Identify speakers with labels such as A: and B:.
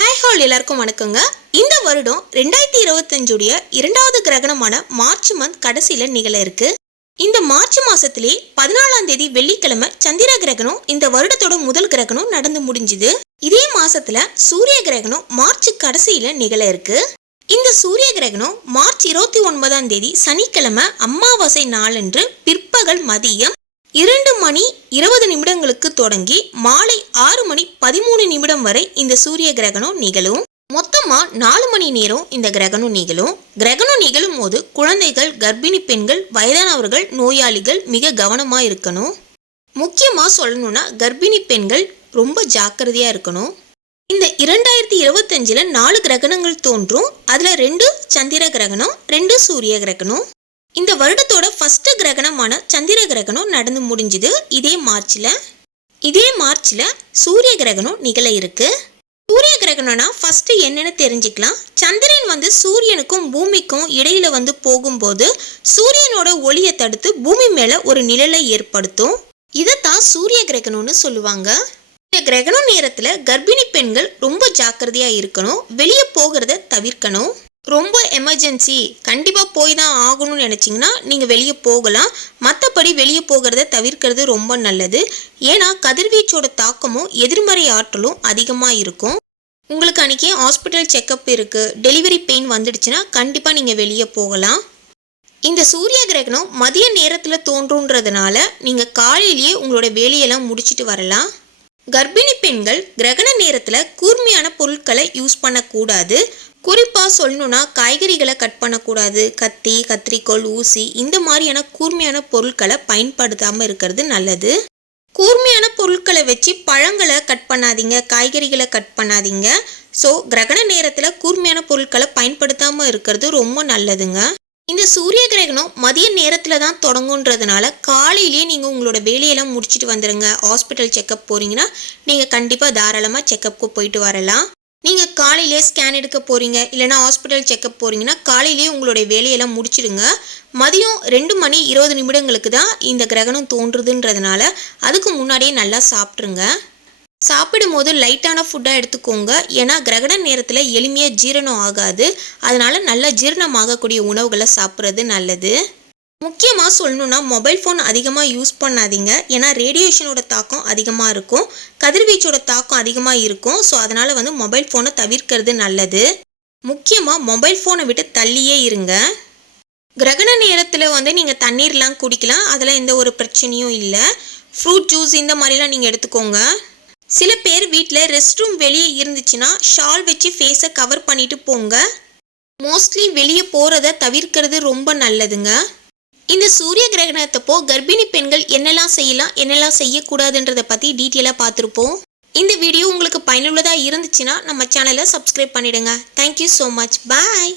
A: Hi hall எல்லாருக்கும் வணக்கங்க. இந்த வருடம் ரெண்டாயிரத்தி இருபத்தஞ்சுடைய இரண்டாவது கிரகணமான மார்ச் மந்த் கடைசியில் நிகழ இருக்கு. இந்த மார்ச் மாசத்திலே பதினாலாம் தேதி வெள்ளிக்கிழமை சந்திர கிரகணம் இந்த வருடத்தோட முதல் கிரகணம் நடந்து முடிஞ்சுது. இதே மாசத்துல சூரிய கிரகணம் மார்ச் கடைசியில நிகழ இருக்கு. இந்த சூரிய கிரகணம் மார்ச் இருபத்தி ஒன்பதாம் தேதி சனிக்கிழமை அமாவாசை நாளன்று பிற்பகல் மதியம் இரண்டு மணி இருபது நிமிடங்களுக்கு தொடங்கி மாலை ஆறு மணி பதிமூணு நிமிடம் வரை இந்த சூரிய கிரகணம் நிகழும். மொத்தமாக நாலு மணி நேரம் இந்த கிரகணம் நிகழும். கிரகணம் நிகழும் போது குழந்தைகள் கர்ப்பிணி பெண்கள் வயதானவர்கள் நோயாளிகள் மிக கவனமாக இருக்கணும். முக்கியமாக சொல்லணும்னா கர்ப்பிணி பெண்கள் ரொம்ப ஜாக்கிரதையாக இருக்கணும். இந்த இரண்டாயிரத்தி இருபத்தஞ்சில் நாலு கிரகணங்கள் தோன்றும். அதில் ரெண்டு சந்திர கிரகணம் ரெண்டு சூரிய கிரகணம். இந்த வருடத்தோட ஃபஸ்ட்டு கிரகணமான சந்திர கிரகணம் நடந்து முடிஞ்சுது. இதே மார்ச்சில் இதே மார்ச்சில் சூரிய கிரகணம் நிகழ இருக்கு. சூரிய கிரகணம்னா ஃபஸ்ட்டு என்னென்னு தெரிஞ்சுக்கலாம். சந்திரன் வந்து சூரியனுக்கும் பூமிக்கும் இடையில் வந்து போகும்போது சூரியனோட ஒளியை தடுத்து பூமி மேலே ஒரு நிழலை ஏற்படுத்தும். இதைத்தான் சூரிய கிரகணம்னு சொல்லுவாங்க. இந்த கிரகணம் நேரத்தில் கர்ப்பிணி பெண்கள் ரொம்ப ஜாக்கிரதையாக இருக்கணும். வெளியே போகிறத தவிர்க்கணும். ரொம்ப எமர்ஜென்சி கண்டிப்பாக போய் தான் ஆகணும்னு நினச்சிங்கன்னா நீங்கள் வெளியே போகலாம். மற்றபடி வெளியே போகிறத தவிர்க்கிறது ரொம்ப நல்லது. ஏன்னா கதிர்வீச்சோட தாக்கமும் எதிர்மறை ஆற்றலும் அதிகமாக இருக்கும். உங்களுக்கு அன்றைக்கி ஹாஸ்பிட்டல் செக்கப் இருக்குது டெலிவரி பெயின் வந்துடுச்சுன்னா கண்டிப்பாக நீங்கள் வெளியே போகலாம். இந்த சூரிய கிரகணம் மதிய நேரத்தில் தோன்றுன்றதுனால நீங்கள் காலையிலேயே உங்களோட வேலையெல்லாம் முடிச்சுட்டு வரலாம். கர்ப்பிணி பெண்கள் கிரகண நேரத்தில் கூர்மையான பொருட்களை யூஸ் பண்ணக்கூடாது. குறிப்பாக சொல்லணுன்னா காய்கறிகளை கட் பண்ணக்கூடாது. கத்தி கத்திரிக்கோள் ஊசி இந்த மாதிரியான கூர்மையான பொருட்களை பயன்படுத்தாமல் இருக்கிறது நல்லது. கூர்மையான பொருட்களை வச்சு பழங்களை கட் பண்ணாதீங்க காய்கறிகளை கட் பண்ணாதீங்க. ஸோ கிரகண நேரத்தில் கூர்மையான பொருட்களை பயன்படுத்தாமல் இருக்கிறது ரொம்ப நல்லதுங்க. இந்த சூரிய கிரகணம் மதிய நேரத்தில் தான் தொடங்குன்றதுனால காலையிலேயே நீங்கள் உங்களோட வேலையெல்லாம் முடிச்சுட்டு வந்துடுங்க ஹாஸ்பிட்டல் செக்கப் போகிறீங்கன்னா நீங்கள் கண்டிப்பாக தாராளமாக செக்கப்புக்கு போயிட்டு வரலாம். நீங்கள் காலையிலே ஸ்கேன் எடுக்க போகிறீங்க இல்லைனா ஹாஸ்பிட்டல் செக்கப் போகிறீங்கன்னா காலையிலேயே உங்களுடைய வேலையெல்லாம் முடிச்சிடுங்க. மதியம் ரெண்டு மணி இருபது நிமிடங்களுக்கு தான் இந்த கிரகணம் தோன்றுதுன்றதுனால அதுக்கு முன்னாடியே நல்லா சாப்பிட்ருங்க சாப்பிடும் போது லைட்டான ஃபுட்டாக எடுத்துக்கோங்க. ஏன்னா கிரகண நேரத்தில் எளிமையாக ஜீரணம் ஆகாது. அதனால் நல்லா ஜீரணமாகக்கூடிய உணவுகளை சாப்பிட்றது நல்லது. முக்கியமாக சொல்லணுன்னா மொபைல் ஃபோன் அதிகமாக யூஸ் பண்ணாதீங்க. ஏன்னா ரேடியேஷனோட தாக்கம் அதிகமாக இருக்கும். கதிர்வீச்சோட தாக்கம் அதிகமாக இருக்கும். ஸோ அதனால் வந்து மொபைல் ஃபோனை தவிர்க்கிறது நல்லது. முக்கியமாக மொபைல் ஃபோனை விட்டு தள்ளியே இருங்க. கிரகண நேரத்தில் வந்து நீங்கள் தண்ணீர்லாம் குடிக்கலாம். அதெல்லாம் எந்த ஒரு பிரச்சனையும் இல்லை. ஃப்ரூட் ஜூஸ் இந்த மாதிரிலாம் நீங்கள் எடுத்துக்கோங்க. சில பேர் வீட்டில் ரெஸ்ட் ரூம் வெளியே இருந்துச்சுன்னா ஷால் வச்சு ஃபேஸை கவர் பண்ணிட்டு போங்க. மோஸ்ட்லி வெளியே போகிறத தவிர்க்கிறது ரொம்ப நல்லதுங்க. இந்த சூரிய கிரகணத்தப்போ கர்ப்பிணி பெண்கள் என்னெல்லாம் செய்யலாம் என்னெல்லாம் செய்யக்கூடாதுன்றதை பற்றி டீட்டெயிலாக பார்த்துருப்போம். இந்த வீடியோ உங்களுக்கு பயனுள்ளதாக இருந்துச்சுன்னா நம்ம சேனலை சப்ஸ்கிரைப் பண்ணிடுங்க. Thank you so much bye